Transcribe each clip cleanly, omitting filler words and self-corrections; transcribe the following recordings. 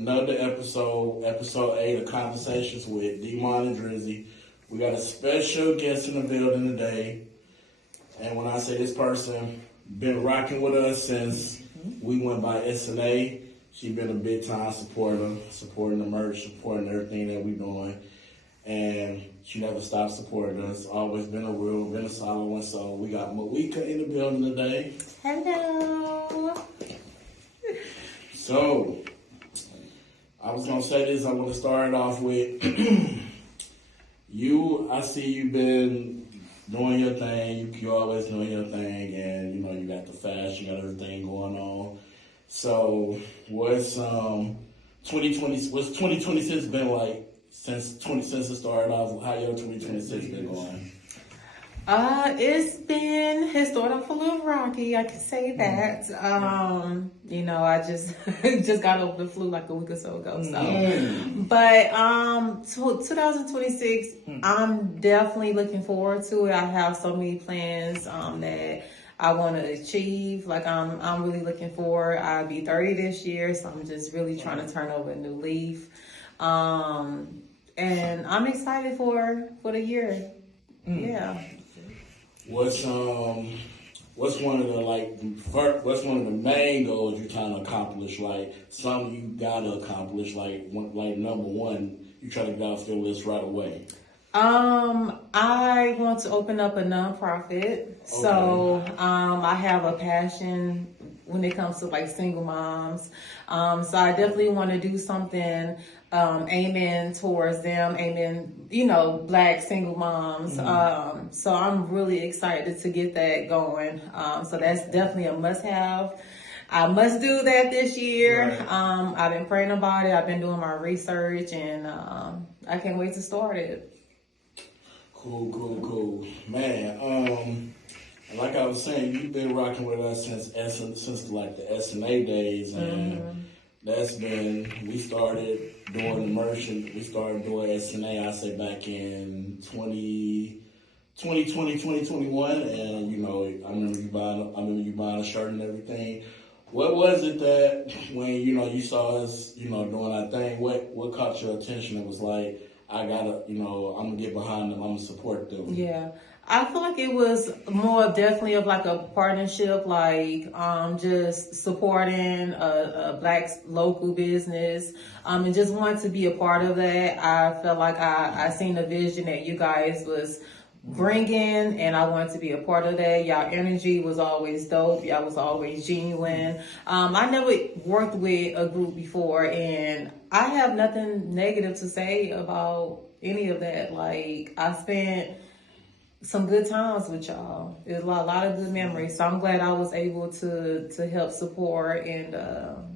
another episode 8 of Conversations with Dmon Drizzy. We got a special guest in the building today. And when I say this person, been rocking with us since we went by SMA. She been a big time supporter, supporting the merch, supporting everything that we doing. And she never stopped supporting us. Always been a solid one. So we got Leka in the building today. Hello. So, I was going to say this. I want to start off with you. I see you been doing your thing. You always doing your thing. And, you know, you got the fashion, you got everything going on. So, what's 2026 been like since it started off? How your 2026 been going? It started off a little rocky, I can say that. You know, I just just got over the flu like a week or so ago. But 2026, I'm definitely looking forward to it. I have so many plans that I want to achieve. Like I'm really looking forward. I'll be 30 this year, so I'm just really trying to turn over a new leaf. And I'm excited for the year. Yeah. What's one of the main goals you're trying to accomplish? Like something you gotta accomplish. Like number one, you try to get off your list right away. I want to open up a nonprofit. Okay. So I have a passion when it comes to like single moms. So I definitely want to do something aiming towards them, Black single moms. So I'm really excited to get that going. So that's definitely a must-have. I must do that this year. Right. I've been praying about it. I've been doing my research, and I can't wait to start it. Cool. Man, like I was saying, you've been rocking with us since like the SMA days, and that's been, we started doing the merch, and we started doing SMA, I say back in 2021, and you know, I remember you buying a shirt and everything. What was it that when, you know, you saw us, you know, doing our thing, what caught your attention? It was like, I gotta, you know, I'm gonna get behind them, I'm gonna support them. Yeah. I feel like it was more definitely of like a partnership, like just supporting a Black local business, and just wanted to be a part of that. I felt like I seen the vision that you guys was bringing, and I wanted to be a part of that. Y'all energy was always dope. Y'all was always genuine. I never worked with a group before, and I have nothing negative to say about any of that. Like, I spent some good times with y'all. There's a lot of good memories. So I'm glad I was able to help support and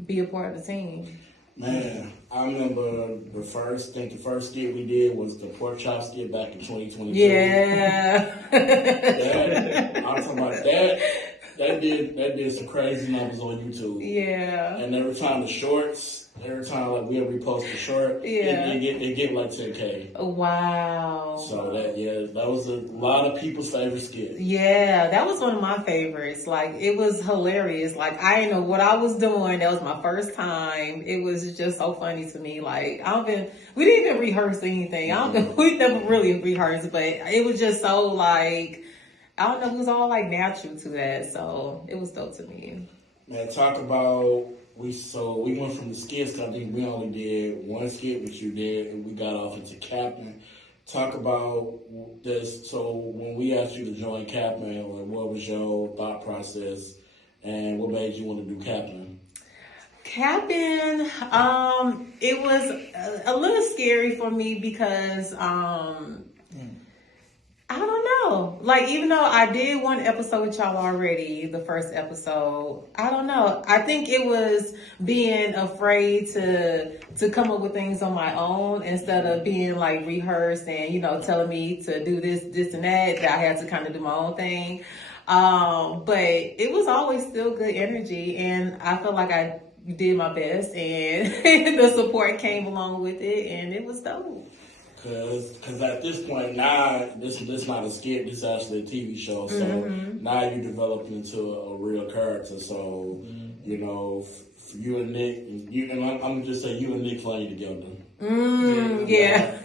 be a part of the team. Man, I remember the first skit we did was the pork chop skit back in 2022. Yeah. I'm talking about that. That did some crazy numbers on YouTube. Yeah. And every time like we repost a short, it get like 10K. Wow. So that was a lot of people's favorite skit. Yeah, that was one of my favorites. Like, it was hilarious. Like, I didn't know what I was doing. That was my first time. It was just so funny to me. Like, we didn't even rehearse anything. We never really rehearsed, but it was just so like, I don't know, it was all like natural to that. So it was dope to me. Man, talk about, we went from the skits, because I think we only did one skit, which you did, and we got off into Captain. Talk about this. So when we asked you to join Captain, like, what was your thought process, and what made you want to do Captain? Captain, it was a little scary for me because I don't know. Like, even though I did one episode with y'all already, the first episode, I don't know. I think it was being afraid to come up with things on my own instead of being like rehearsed and, you know, telling me to do this and that I had to kind of do my own thing. But it was always still good energy, and I felt like I did my best, and the support came along with it, and it was dope. Cause at this point now, this not a skit. This is actually a TV show. So now you developed into a real character. So You know, for you and Nick, I'm gonna just say you and Nick played together. Yeah.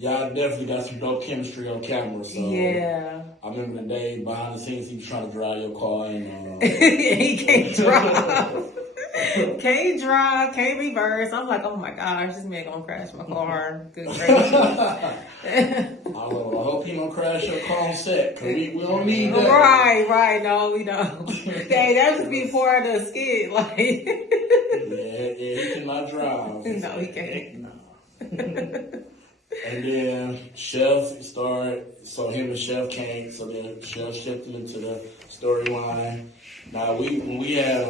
Y'all definitely got some dope chemistry on camera. So Yeah. I remember the day behind the scenes he was trying to drive your car and he can't drive. Can't drive, can't reverse. I'm like, oh my gosh, this man gonna crash my car. Good gracious. I hope he don't crash your car on set, cause we don't need that. Right. No, we don't. Hey, that just be part of the skit, like. yeah, he cannot drive. No, he can't. No. And then Chef started, so him and Chef came, so then Chef shifted into the storyline. Now when we had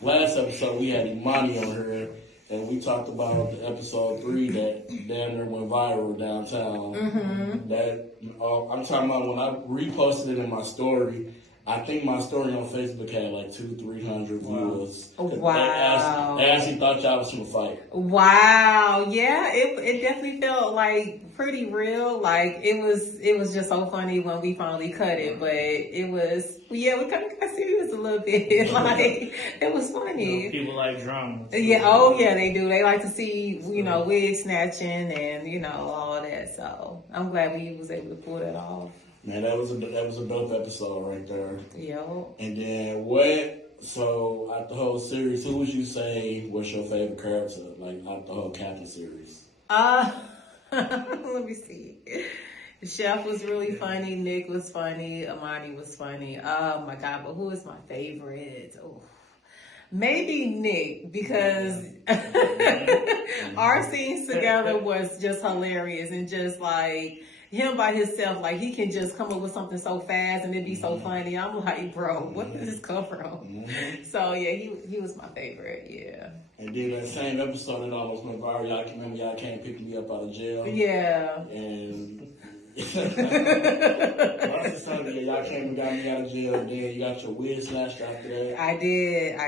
last episode we had Imani on here, and we talked about the episode 3 that damn near went viral downtown. Mm-hmm. That I'm talking about when I reposted it in my story. I think my story on Facebook had like 200-300 views. Wow. They actually thought y'all was from a fight. Wow. Yeah, it definitely felt like pretty real. Like it was just so funny when we finally cut it, but it was, yeah, we kind of got serious a little bit. Like it was funny. You know, people like drama. Yeah. Oh yeah, they do. They like to see, wig snatching and, all that. So I'm glad we was able to pull that off. Man, that was a dope episode right there. Yo. And then so out the whole series, who would you say was your favorite character, like out the whole Captain series? Let me see. Chef was really funny. Nick was funny. Amani was funny. Oh my God, but who is my favorite? Oh. Maybe Nick, because our scenes together was just hilarious, and just like him by himself, like he can just come up with something so fast and it'd be so funny. I'm like, bro, where did this come from? Mm-hmm. So yeah, he was my favorite. Yeah. And then that same episode, it almost went viral. Y'all remember y'all came picking me up out of jail. Yeah. And y'all came and got me out of jail. And then you got your wig snatched after that. I did.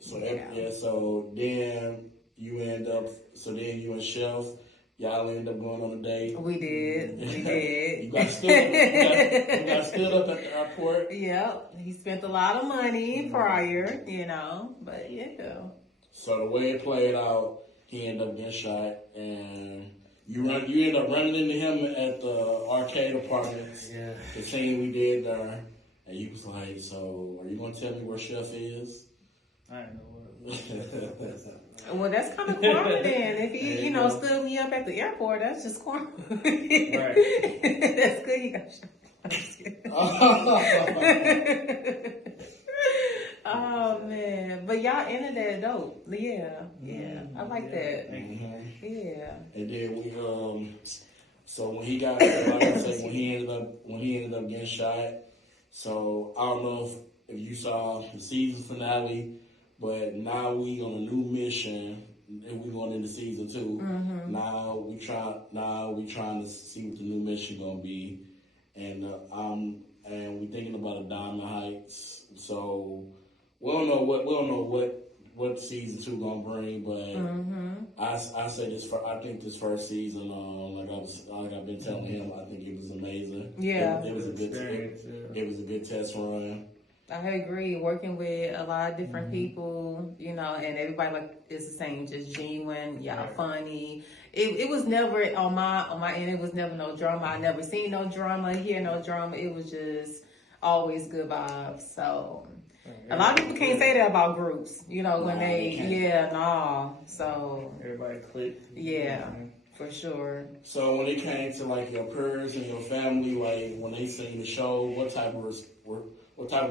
So so then you and Chef, y'all end up going on a date. We did. You got stood up at the airport. Yep. He spent a lot of money prior, but yeah. So the way it played out, he ended up getting shot, and you end up running into him at the arcade apartments. Yeah. The scene we did there, and you was like, "So, are you gonna tell me where Chef is?" I didn't know what. Well, that's kind of corny then. If he, stood me up at the airport, that's just corny. Right. That's good. He got shot. I'm just kidding. Oh man, but y'all ended that dope. Yeah. I like that. Mm-hmm. Yeah. And then so when he got, like I say, when he ended up getting shot. So I don't know if you saw the season finale. But now we on a new mission, and we going into season 2. Mm-hmm. Now we trying to see what the new mission gonna be, and we thinking about a Diamond Heights. So we don't know what season 2 gonna bring, but I say I think this first season, like I've been telling him, I think it was amazing. Yeah, it was a good experience. It was a good test run. I agree. Working with a lot of different people, and everybody is the same, just genuine, funny. It was never on my end. It was never no drama. I never seen no drama, hear no drama. It was just always good vibes. So a lot of people can't say that about groups, when they So everybody clicked. Yeah. For sure. So when it came to like your peers and your family, like when they seen the show, what type of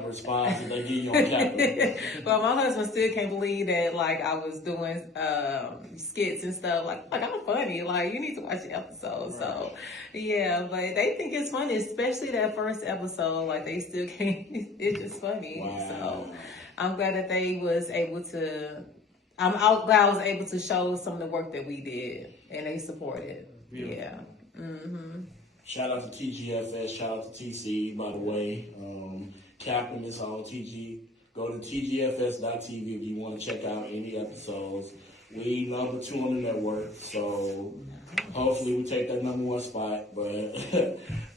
response did they give you on Captain? Well, my husband still can't believe that like I was doing skits and stuff. Like I'm funny. Like you need to watch the episode. Right. So yeah, but they think it's funny, especially that first episode. Like they still can't. It's just funny. Wow. So I'm glad that they was able to. I'm glad I was able to show some of the work that we did, and they supported. Beautiful. Yeah. Mm-hmm. Shout out to TGFS. Shout out to TC. By the way, Captain is on TG. Go to tgfs.tv if you want to check out any episodes. We number 2 on the network, so hopefully we take that number 1 spot. But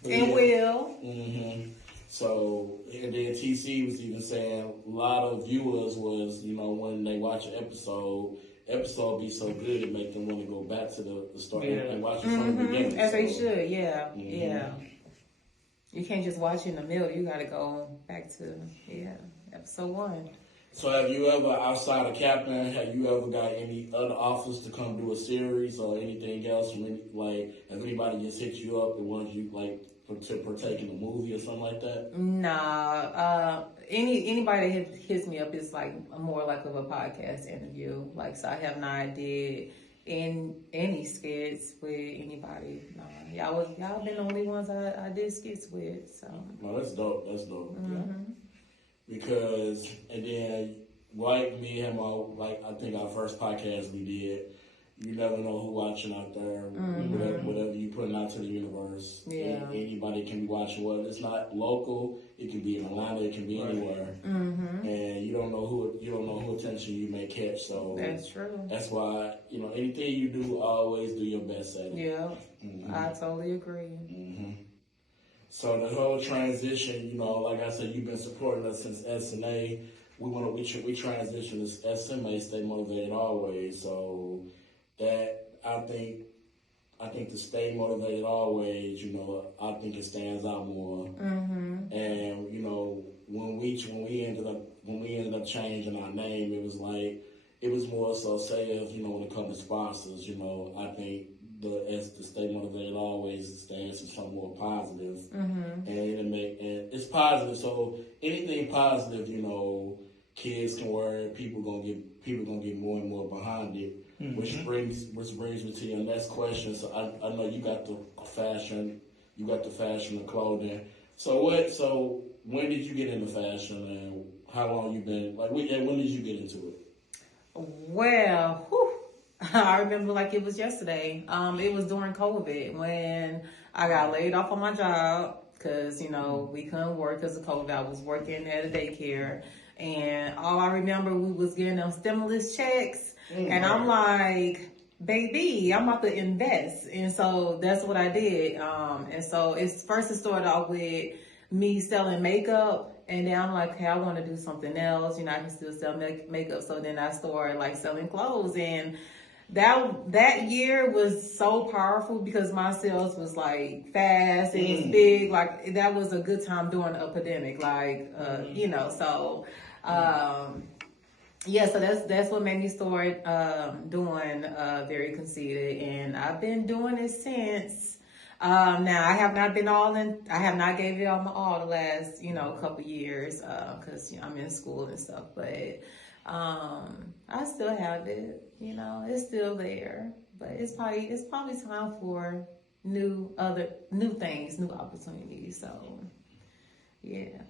and will. Mm-hmm. So, and then TC was even saying a lot of viewers was, when they watch an episode be so good it make them want to go back to the start and watch it from the beginning. As they should, yeah. You can't just watch it in the middle. You got to go back to episode 1. So have you ever, outside of Captain, have you ever got any other offers to come do a series or anything else? Has anybody just hit you up and wants you to partake in a movie or something like that? Nah. Anybody that hits me up is more like of a podcast interview. So I have not did any skits with anybody. No, y'all been the only ones I did skits with. So. No, that's dope. That's dope. Mm-hmm. Because, and then, me and him, I think our first podcast we did, you never know who watching out there, whatever you putting out to the universe. Yeah. Anybody can be watching. Well, it's not local. It can be in Atlanta. It can be anywhere. Mm-hmm. And you don't know who attention you may catch. So that's true. That's why, anything you do, always do your best at it. Yeah. I totally agree. Mm-hmm. So the whole transition, like I said, you've been supporting us since SMA. We transition to SMA, Stay Motivated Always. So that I think the Stay Motivated Always, I think it stands out more. Mm-hmm. And when we ended up changing our name, it was more so say if when it comes to sponsors, I think the Stay Motivated Always stands for something more positive. Mm-hmm. And it's positive. So anything positive, kids can wear it. People gonna get more and more behind it. Mm-hmm. Which brings me to your next question. So I know you got the fashion, and clothing. So when did you get into fashion, and how long you been when did you get into it? Well, I remember like it was yesterday. It was during COVID when I got laid off on my job because, we couldn't work because of COVID. I was working at a daycare, and all I remember, we was getting them stimulus checks, and I'm like, baby, I'm about to invest. And so that's what I did. And so it started off with me selling makeup. And then I'm like, hey, I want to do something else. I can still sell makeup. So then I started selling clothes. And that year was so powerful because my sales was fast. It was big. That was a good time during the epidemic. So that's what made me start doing Very Conceited, and I've been doing it since. Now I have not gave it all my all the last, couple years, cause I'm in school and stuff, but, I still have it, it's still there, but it's probably time for new things, new opportunities. So, yeah.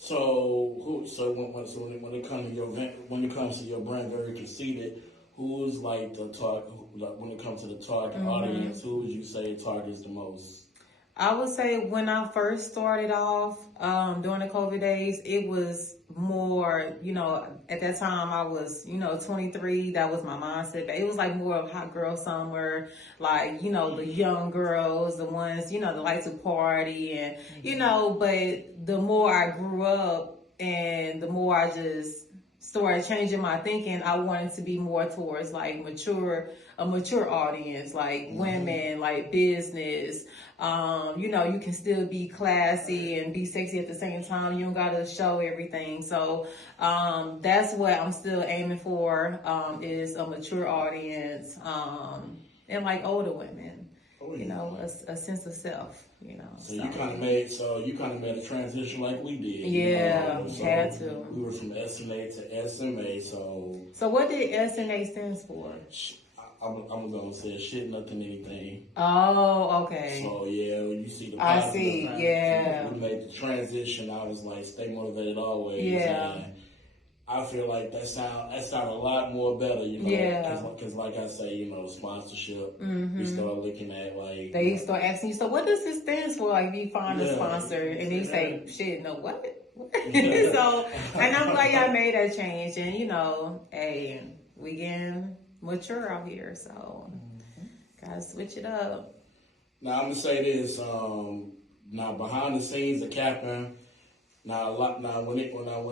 So when it comes to your brand, Very Conceited, who's the target? When it comes to the target audience, who would you say targets the most? I would say when I first started off during the COVID days, it was more, at that time I was, 23. That was my mindset. It was more of hot girl summer, the young girls, the ones, that like to party and, but the more I grew up and the more I just started changing my thinking, I wanted to be more towards a mature audience, women, business. You can still be classy and be sexy at the same time. You don't gotta show everything. So that's what I'm still aiming for, is a mature audience, and older women. Oh, yeah. A sense of self. So you kind of made a transition like we did. Yeah, had to. We were from SMA to SMA. So what did SMA stand for? I'm gonna say shit, nothing, anything. Oh, okay. So yeah, when you see the I see, yeah. We made the transition. I was Stay Motivated Always. Yeah. And I feel like that sound a lot more better, Yeah. Because like I say, the sponsorship. We start looking at they start asking you, so what does this stand for? If you find a sponsor, and you say, shit, no, what? So, and I'm glad y'all made that change, and hey, we getting mature out here, so gotta switch it up. Now I'm gonna say this. Now behind the scenes of Captain, Now when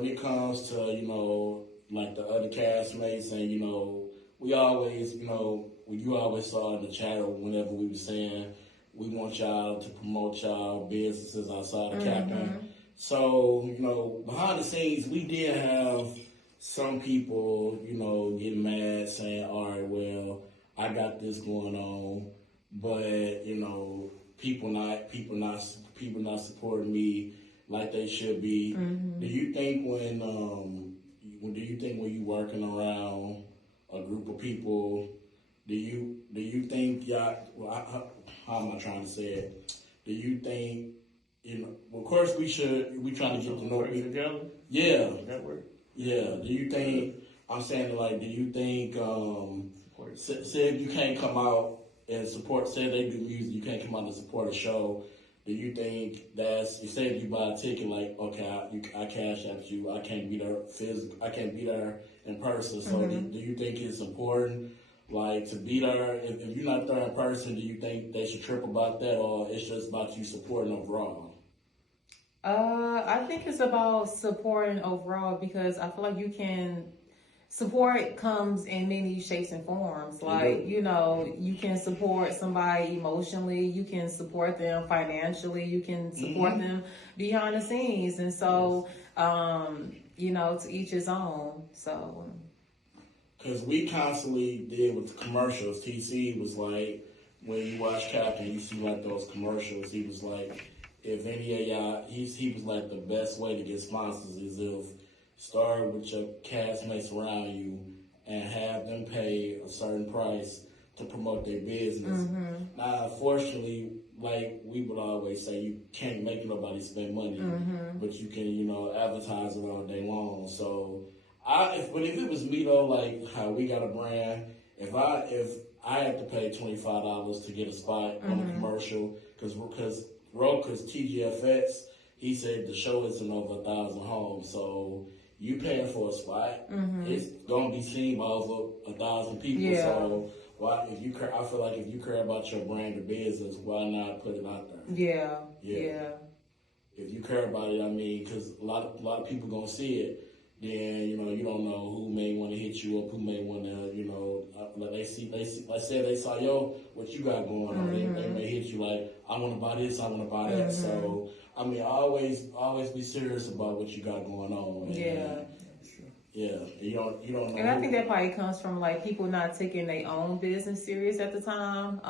it comes to, you know, like the other castmates, and you know, we always, you know, you always saw in the chat or whenever we were saying we want y'all to promote y'all businesses outside of Captain. So, you know, behind the scenes, we did have some people, you know, getting mad saying, all right, well, I got this going on, but, you know, people not supporting me like they should be. Do you think when you working around a group of people, do you think y'all, well, how am I trying to say it? Do you think, you know, well, of course we trying to get to know Work people. together? Yeah. Network? Yeah. Do you think, I'm saying, like, do you think, say if you can't come out and support, say they do music, you can't come out and support a show, do you think that's, you say if you buy a ticket, like, okay, I cash out you, I can't be there I can't be there in person, so do you think it's important, like, to be there? If you're not there in person, do you think they should trip about that, or it's just about you supporting overall? I think it's about supporting overall, because I feel like you can support comes in many shapes and forms. Like, you know, you can support somebody emotionally, you can support them financially, you can support them behind the scenes. And so, you know, to each his own. So, because we constantly did with the commercials. TC was like, when you watch Captain, you see like those commercials. He was like, if any of y'all, he was like, the best way to get sponsors is if start with your castmates around you and have them pay a certain price to promote their business. Now, unfortunately, like we would always say, you can't make nobody spend money, but you can, you know, advertise it all day long. So, if it was me though, like how we got a brand, if I had to pay $25 to get a spot on a commercial, because TGFX, he said the show isn't over 1,000 homes, so you paying for a spot, it's gonna be seen by over 1,000 people. Yeah. So why, I feel like if you care about your brand or business, why not put it out there? yeah. If you care about it, I mean, because a lot of people gonna see it. Then, you know, you don't know who may want to hit you up, who may want to, you know, like they see, like said, they saw, yo, what you got going on. They may hit you like, I want to buy this, I want to buy that. So, I mean, always be serious about what you got going on. And, yeah, you don't know. And I think that probably comes from like people not taking their own business serious at the time.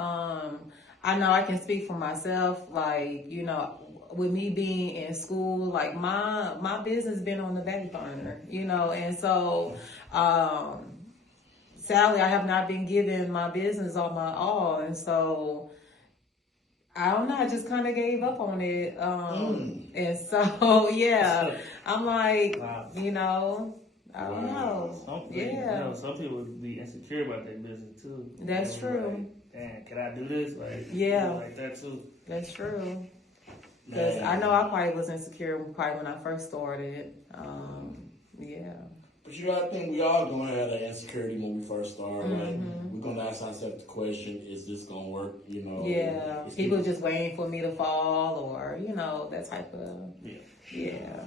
I know I can speak for myself, like, you know, with me being in school, like my business been on the back burner, you know, and so sadly I have not been giving my business all my all, and so I don't know, I just kind of gave up on it, and so yeah, I'm like, you know, I don't know. You know, some people would be insecure about their business too. That's true. Like, damn, can I do this? Like, yeah, like that too. That's true. Because I know I probably was insecure probably when I first started. Yeah. But you gotta think we all gonna have that insecurity when we first start. Like, we're gonna ask ourselves the question, is this gonna work? You know? Yeah. People just waiting for me to fall, or, you know, that type of. Yeah.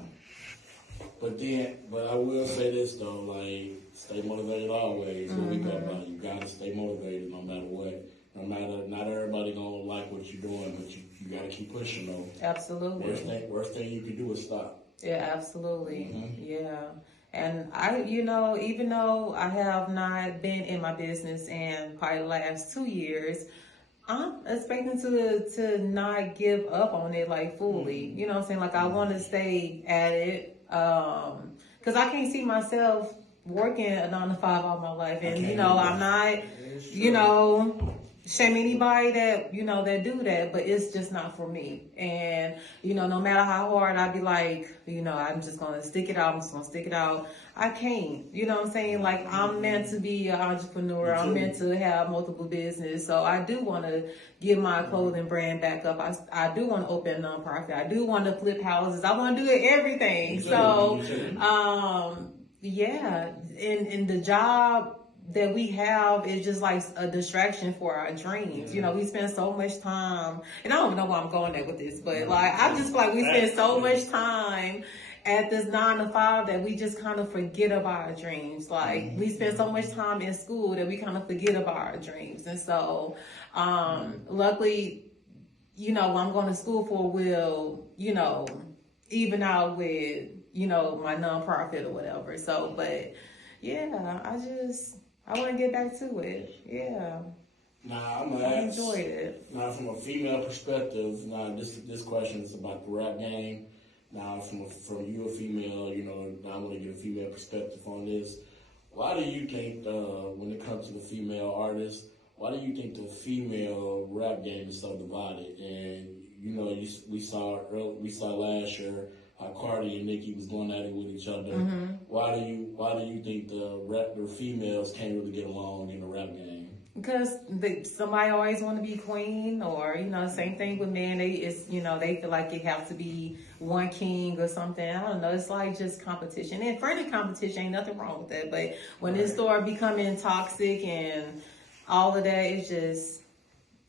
But I will say this though, like, stay motivated always. When we go about it, you gotta stay motivated no matter what. Not everybody gonna like what you're doing, but you gotta keep pushing though. Absolutely. Worst thing you can do is stop. Yeah, absolutely. Yeah. And I, you know, even though I have not been in my business in probably the last 2 years, I'm expecting to not give up on it like fully. You know what I'm saying? Like I want to stay at it. Cause I can't see myself working a 9 to 5 all my life. And, you know, I'm not, you know, shame anybody that, you know, that do that, but it's just not for me. And, you know, no matter how hard I be like, you know, I'm just going to stick it out. I can't, you know what I'm saying? Like I'm meant to be an entrepreneur. I'm meant to have multiple business. So I do want to get my clothing brand back up. I do want to open a nonprofit. I do want to flip houses. I want to do everything. So, yeah. And the job that we have is just like a distraction for our dreams. You know, we spend so much time, and I don't know why I'm going there with this, but like I just feel like we spend so much time at this 9 to 5 that we just kind of forget about our dreams. Like we spend so much time in school that we kind of forget about our dreams. And so, luckily, you know, what I'm going to school for will, you know, even out with, you know, my nonprofit or whatever. So, but yeah, I want to get back to it. Yeah. Now I'm I gonna ask. enjoyed it. Now, from a female perspective, now this question is about the rap game. Now, from you a female, you know, now I'm gonna get a female perspective on this. Why do you think, when it comes to the female artists, why do you think the female rap game is so divided? And you know, we saw last year how Cardi and Nicki was going at it with each other. Mm-hmm. Why do you think the females can't really get along in the rap game? Because somebody always want to be queen, or you know, same thing with men. They feel like it has to be one king or something. I don't know. It's like just competition, and friendly competition ain't nothing wrong with that. But when it start becoming toxic and all of that, it's just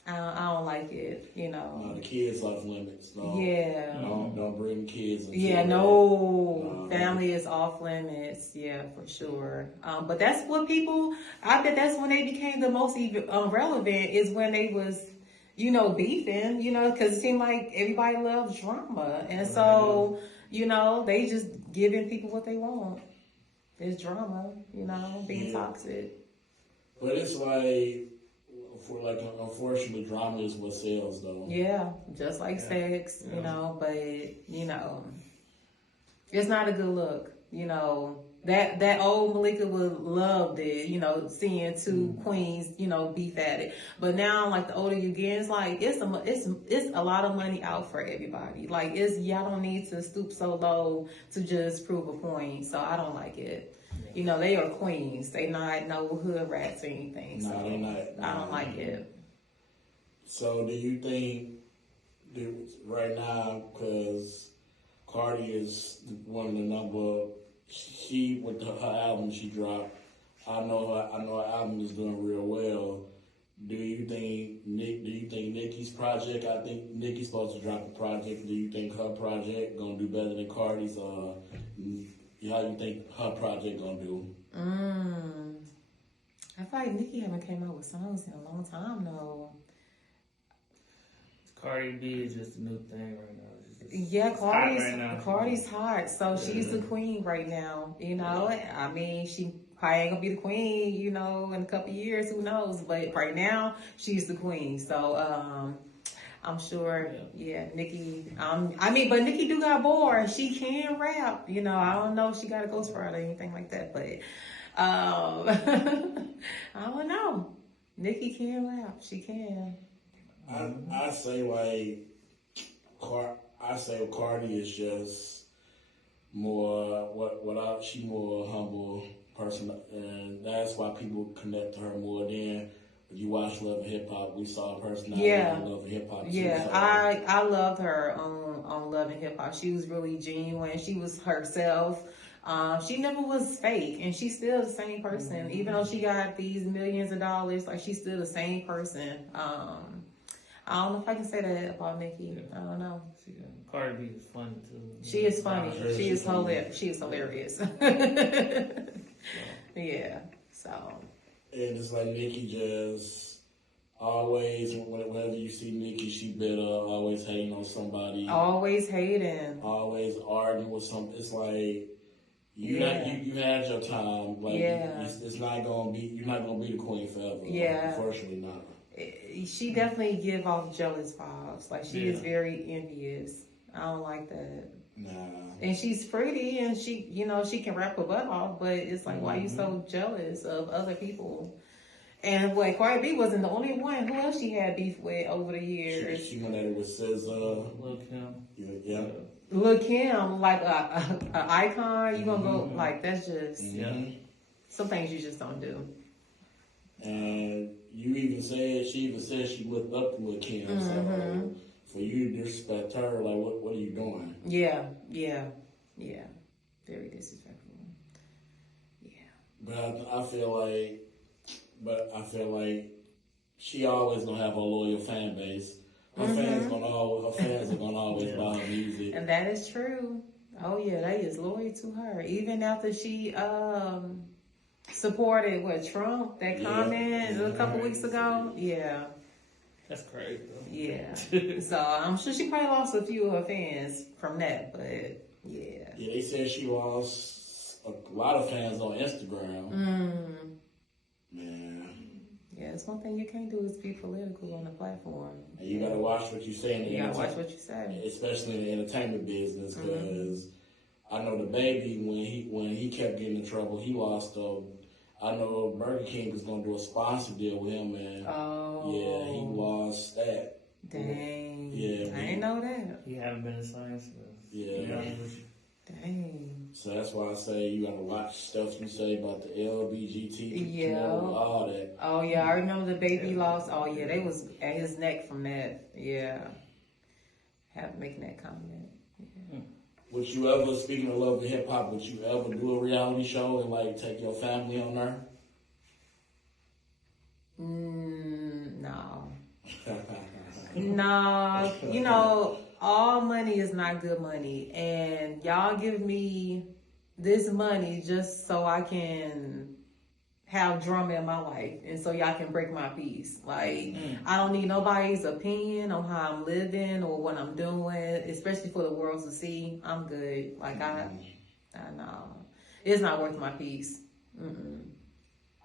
I don't like it. You know. No, the kids off limits. No, yeah. Don't bring kids. Yeah, no, family is off limits. Yeah, for sure. But that's what I bet that's when they became the most relevant, is when they was, you know, beefing, you know, because it seemed like everybody loves drama. And so, you know, they just giving people what they want. It's drama, you know, being toxic. But it's like, unfortunately, drama is what sells, though. Yeah, just like sex, you know, but, you know, it's not a good look, you know. That old Malika would love it, you know, seeing two queens, you know, beef at it. But now, like, the older you get, it's like it's a lot of money out for everybody. Like, y'all don't need to stoop so low to just prove a point. So I don't like it. You know, they are queens. They not no hood rats or anything. No, so they're not. I don't like it. So do you think right now, because Cardi is one of the with her album she dropped, I know her album is doing real well. Do you think Nicki's project? I think Nicki's supposed to drop a project. Do you think her project gonna do better than Cardi's? How do you think her project gonna do? I feel like Nicki haven't came out with songs in a long time though. Cardi B is just a new thing right now. Yeah, Cardi's Cardi's hot, so she's the queen right now. You know, I mean, she probably ain't gonna be the queen, you know, in a couple of years. Who knows? But right now, she's the queen. So I'm sure, Nicki. But Nicki do got bored. She can rap. You know, I don't know if she got a ghostwriter or anything like that, but I don't know. Nicki can rap. She can. I say Cardi is just more she more humble person, and that's why people connect to her more than if you watch Love and Hip Hop. We saw a personality in Love and Hip Hop too. Yeah, so. I loved her on Love and Hip Hop. She was really genuine. She was herself. She never was fake, and she's still the same person. Even though she got these millions of dollars, like she's still the same person. I don't know if I can say that about Nicki. I don't know. Cardi B is funny too. She is funny. She is hilarious. She is hilarious. Yeah. So. And it's like Nicki just always, whenever you see Nicki, she bitter, always hating on somebody. Always hating. Always arguing with some. It's like you had your time. Like it's not gonna be. You're not gonna be the queen forever. Yeah. Unfortunately, not. She definitely give off jealous vibes. Like she is very envious. I don't like that. Nah. And she's pretty, and she, you know, she can rap her butt off. But it's like, why are you so jealous of other people? And Cardi B wasn't the only one. Who else she had beef with over the years? She went at it with SZA. Lil Kim. Yeah. Lil Kim, like a icon. You gonna go like that's just some things you just don't do. And she even said she looked up to Lil Kim. So for you to disrespect her, like what are you doing? Yeah. Very disrespectful. Yeah. But I feel like she always gonna have a loyal fan base. Her fans are gonna always buy her music. And that is true. Oh yeah, they is loyal to her. Even after she supported Trump, that comment a couple weeks ago. Yeah. That's crazy. Yeah. So I'm sure she probably lost a few of her fans from that, but yeah. Yeah, they said she lost a lot of fans on Instagram. Man. Yeah, it's one thing you can't do is be political on the platform. And you gotta watch what you say in the You gotta watch what you say. especially in the entertainment business, because I know the baby when he kept getting in trouble, he lost. I know Burger King was gonna do a sponsor deal with him, and yeah, he lost that. Dang. Yeah, I didn't know that. He haven't been in science. Yeah. Dang. So that's why I say you gotta watch stuff you say about the LBGT, Yeah. all that. Oh yeah, I remember the baby lost. Oh yeah, they was at his neck from that. Yeah. Have making that comment. Yeah. Would you ever, speaking of love and hip hop, would you ever do a reality show and like take your family on there? No. No, you know, all money is not good money, and y'all give me this money just so I can have drama in my life, and so y'all can break my peace. Like, I don't need nobody's opinion on how I'm living or what I'm doing, especially for the world to see. I'm good. Like, I know. It's not worth my peace.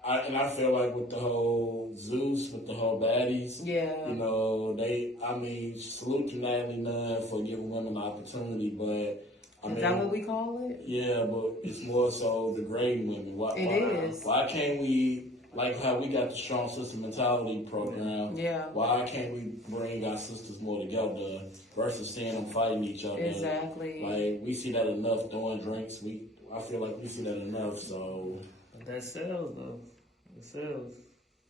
I feel like with the whole Zeus, with the whole baddies, Yeah. you know, salute to Natalie Nunn for giving women the opportunity, but Is that what we call it? Yeah, but it's more so degrading women. Why can't we, like how we got the Strong Sister Mentality program, why can't we bring our sisters more together versus seeing them fighting each other? Exactly. Like, we see that enough doing drinks. I feel like we see that enough, so. But that sells, though. It sells.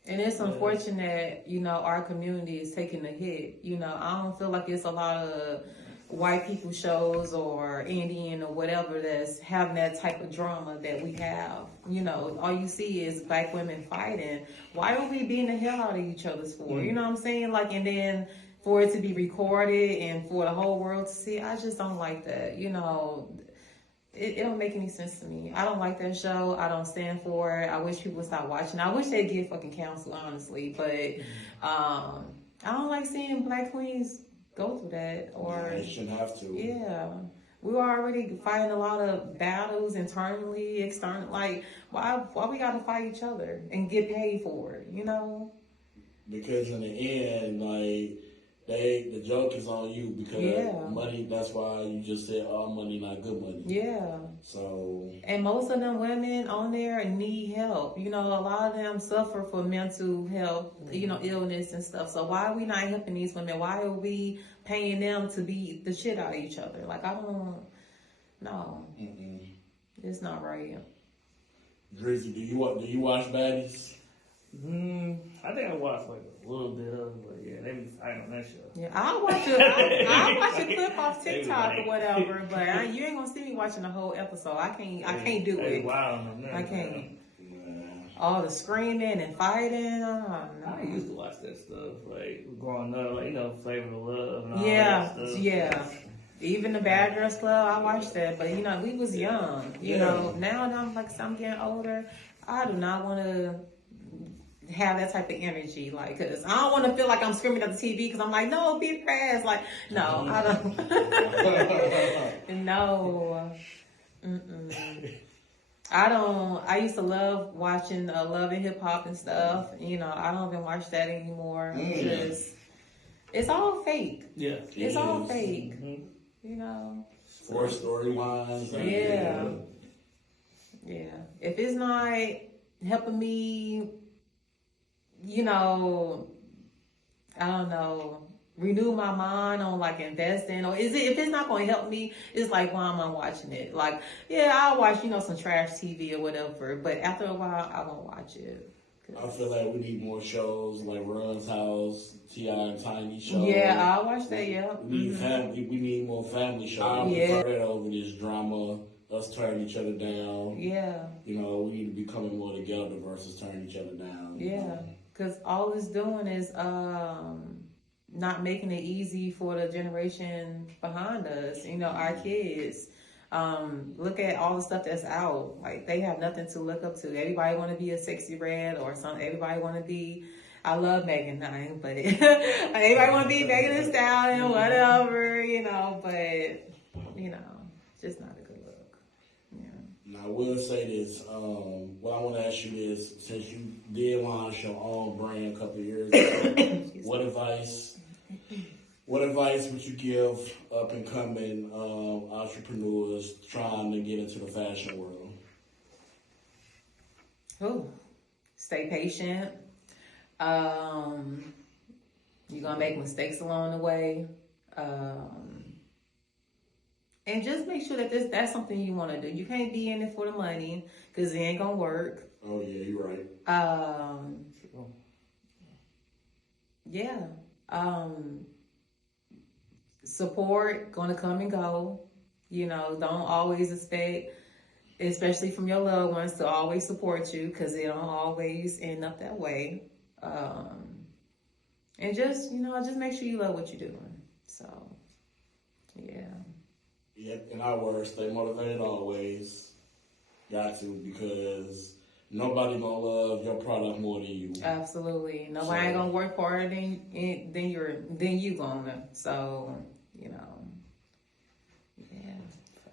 And it's unfortunate, you know, our community is taking a hit. You know, I don't feel like it's a lot of white people shows or Indian or whatever that's having that type of drama that we have. You know, all you see is black women fighting. Why are we beating the hell out of each other's for? You know what I'm saying? Like, and then for it to be recorded and for the whole world to see, I just don't like that. You know, it don't make any sense to me. I don't like that show. I don't stand for it. I wish people would stop watching. I wish they'd get fucking counsel, honestly. But I don't like seeing black queens go through that. Or they shouldn't have to. Yeah. We were already fighting a lot of battles internally, external. Like, why we gotta fight each other and get paid for it, you know? Because in the end, like, the joke is on you because money, that's why you just said all money, not good money. Yeah. So. And most of them women on there need help. You know, a lot of them suffer from mental health, you know, illness and stuff. So why are we not helping these women? Why are we paying them to beat the shit out of each other? Like, I don't, no. It's not right. Drizzy, do you watch Baddies? I think I watched like a little bit of it, but yeah, they be fighting on that show. Yeah, I'll watch a clip off TikTok or whatever, but you ain't gonna see me watching the whole episode. I can't do it. I can't. All the screaming and fighting. No. I used to watch that stuff, like growing up, like, you know, Flavor of Love and all that stuff. Yeah. Even the Bad Girls Club, I watched that, but you know, we was young. You know, now I'm getting older. I do not want to have that type of energy, like, cause I don't want to feel like I'm screaming at the TV, cause I'm like, no, beat her ass, like, no, I don't, no, I don't. I used to love watching Love and Hip Hop and stuff. You know, I don't even watch that anymore because it's all fake. Yeah, it's all fake. You know, for storylines. Yeah. If it's not helping me, you know, I don't know, renew my mind on like investing, or if it's not going to help me, it's like, why am I watching it? Like, yeah, I'll watch, you know, some trash TV or whatever, but after a while, I won't watch it. I feel like we need more shows like Run's House, T.I. and Tiny shows. Yeah, I'll watch that, We need more family shows. I prefer that over this drama, us turning each other down. Yeah. You know, we need to be coming more together versus turning each other down. Yeah, because all it's doing is not making it easy for the generation behind us, you know, our kids. Look at all the stuff that's out. Like, they have nothing to look up to. Everybody want to be a sexy red or something. Everybody want to be. I love Megan 9, but everybody want to be Megan Thee Stallion, whatever, but just not a good look. Yeah. Now, I will say this. What I want to ask you is, since you did launch your own brand a couple of years ago, what advice would you give up and coming entrepreneurs trying to get into the fashion world? Oh, stay patient. You're gonna make mistakes along the way. And just make sure that that's something you want to do. You can't be in it for the money because it ain't gonna work. Oh yeah, you're right. Yeah. Support gonna come and go. Don't always expect, especially from your loved ones, to always support you because they don't always end up that way. And just make sure you love what you're doing. So, yeah. Yep, in our words, stay motivated always. Got to, because nobody gonna love your product more than you. Absolutely. Nobody ain't gonna work harder than you gonna. So, yeah.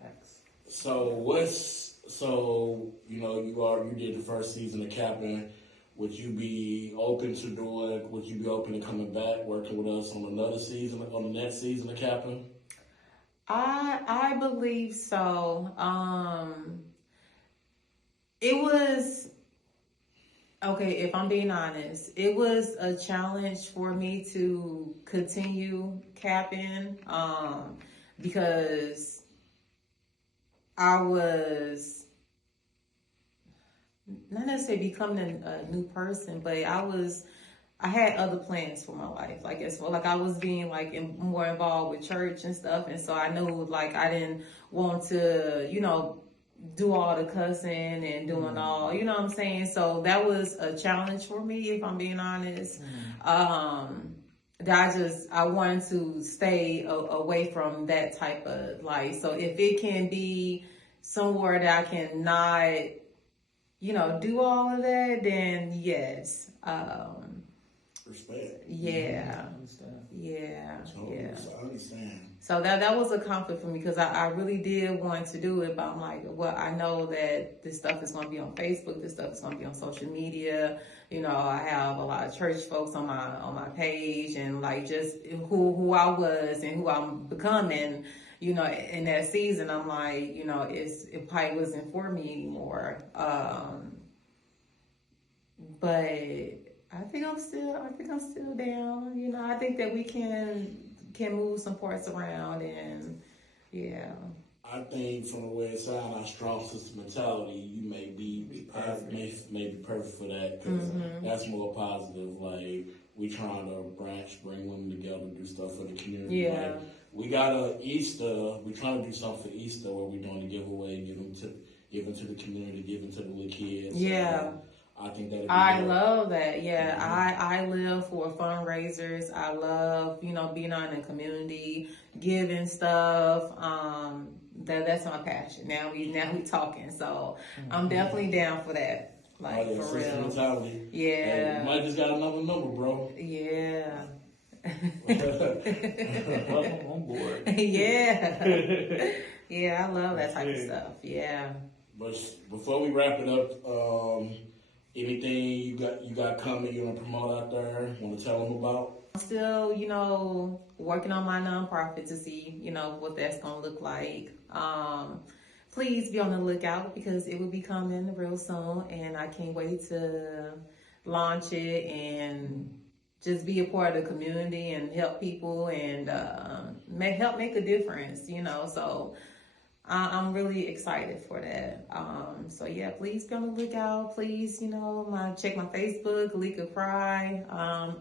Facts. You did the first season of Capping. Would you be open to doing? Would you be open to coming back, working with us on another season, on the next season of Capping? I believe so. It was okay, if I'm being honest, it was a challenge for me to continue capping, because I was not necessarily becoming a new person, but I had other plans for my life. I was being more involved with church and stuff, and so I knew I didn't want to, do all the cussing and doing all, you know what I'm saying? So that was a challenge for me, if I'm being honest. I wanted to stay away from that type of life. So if it can be somewhere that I can not, do all of that, then yes. Respect. Yeah. Mm-hmm. Yeah. Yeah. I understand. So that was a conflict for me because I really did want to do it, but I'm like, well, I know that this stuff is going to be on Facebook, this stuff is going to be on social media. I have a lot of church folks on my page, and just who I was and who I'm becoming. In that season, I'm like, it probably wasn't for me anymore. But I think I'm still down. I think that we can move some parts around, and yeah. I think from the way it sounds, our strong sister mentality, you may be perfect. May be perfect for that, because that's more positive. We trying to bring women together, do stuff for the community. Yeah. We got Easter. We trying to do something for Easter where we're doing a giveaway, giving to the community, giving to the little kids. Yeah. I think that. I love that. Yeah, I live for fundraisers. I love being out in the community, giving stuff. That's my passion. Now we talking. So I'm definitely down for that. For real. Mentality. Yeah. Hey, you might just got another number, bro. Yeah. Welcome on board. Yeah. Yeah, I love that type of stuff. Yeah. But before we wrap it up, anything you got coming you want to promote out there? Want to tell them about? I'm still, working on my nonprofit to see, what that's going to look like. Please be on the lookout because it will be coming real soon, and I can't wait to launch it and just be a part of the community and help people and help make a difference, So I'm really excited for that. So yeah, please be on the lookout. Please, check my Facebook, Leka Fry,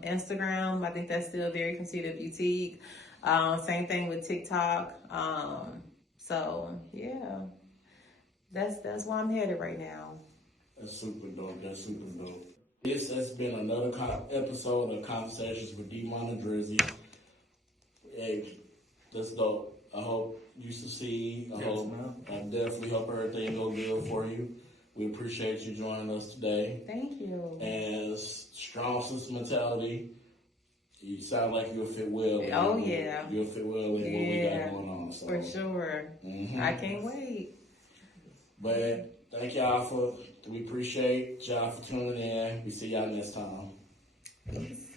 Instagram. I think that's still very considered boutique. Same thing with TikTok. So yeah, that's where I'm headed right now. That's super dope. This has been another episode of Conversations with Dmon Drizzy. Hey, that's dope. I hope you succeed. I ma'am. definitely hope everything go good for you. We appreciate you joining us today. Thank you. And strong sister mentality. You sound like you'll fit well. Oh, yeah. You'll fit well in what we got going on. So. For sure. I can't wait. But thank y'all we appreciate y'all for tuning in. We see y'all next time. Peace.